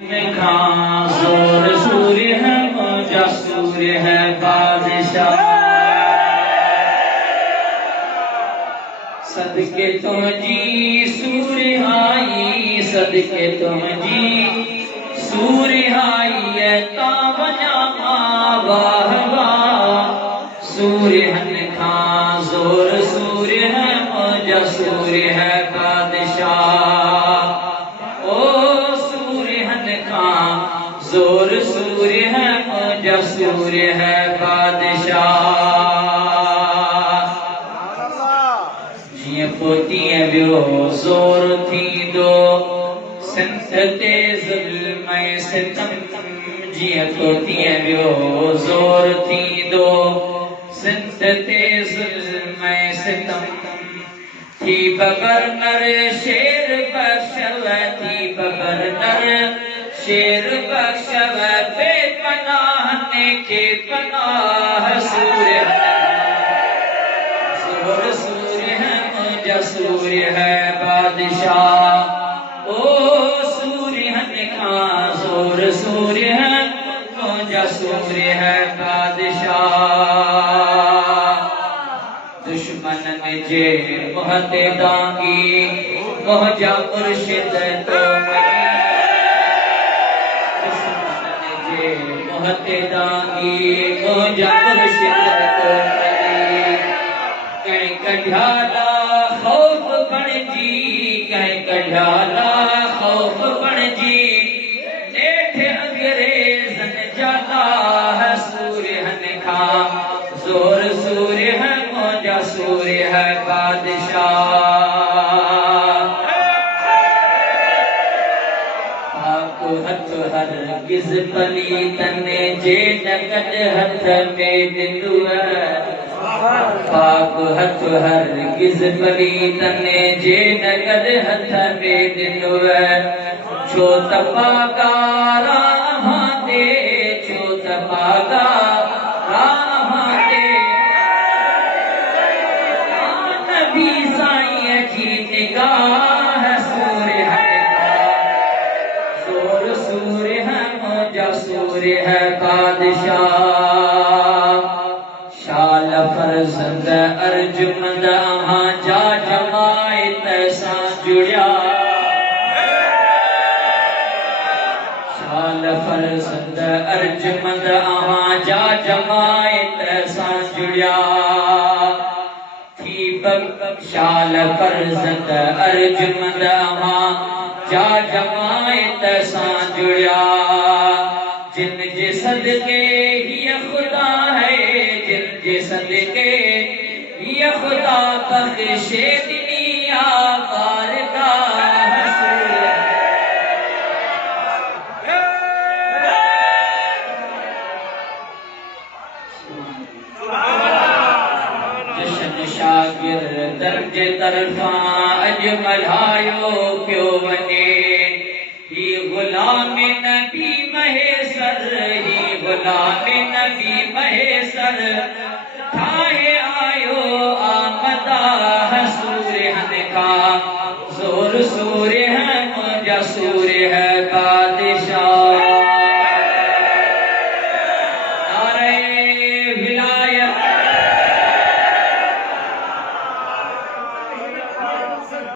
जोर सूर्य है मौजा सूर्य है बादशाह। सदके तुम जी सूर्य आई, सदके तुम जी सूर्य आई है तावजा वाह वाह। सूर्य हन खां जोर सूर्य है मौजा सूर्य है बादशाह। जोर सूर्य है मौजा सूर्य है बादशाह। जिया पोतियां वियो जोर थी दो संसते जुल्म सितम। जिया पोतियां वियो जोर थी दो संसते जुल्म सितम। थी बबर नर शेर बख्शव, थी बबर नर शेर बख्शव बेपनाह ने के पनाह। सूर्य जोर सूर्य है मौजा सूर्य है बादशाह। ओ सूर्य है खां जोर सूर्य है मौजा सूर्य है बादशाह। दुश्मन ने जे मोहते दांगी मौजा मुर्शिद तो मोहते दांगी मौजा मुर्शिद तो कहीं कढ़ाला खौफ बन जी, कहीं कढ़ाला खौफ बन जी। नेठ अंग्रेजन जाता है सूर्य हन खां जोर सूर्य है मौजा सूर्य है बादशाह। हथ हर गिज पली तने जे नकद हथ में दिलुआ। पाक हथ हर गिज पली तने जे नकद हथ में दिलुआ। छो तपागा राह दे, छो तपागा राह दे। नबी साईं जी निगाह सूर्य है सूर्य है मौजा सूर्य है बादशाह। शाल फरजंद अर्जुमंद आहा जा जमायत सा जुड़िया। शाल फरजंद अर्जुमंद आहा जा जमायत सा जुड़िया। थी शाल फरजंद अर्जुमंद आहा जा जमायत सा जुड़िया। जिन जे सदके ही खुदा है, जिन जे सदके ही खुदा बख्शे दुनिया बारगाह। जशन शागिर दर्जे तरफा अजमल आयो पियो वने। ही गुलाम नबी महेसर, ही गुलाम नबी महेसर।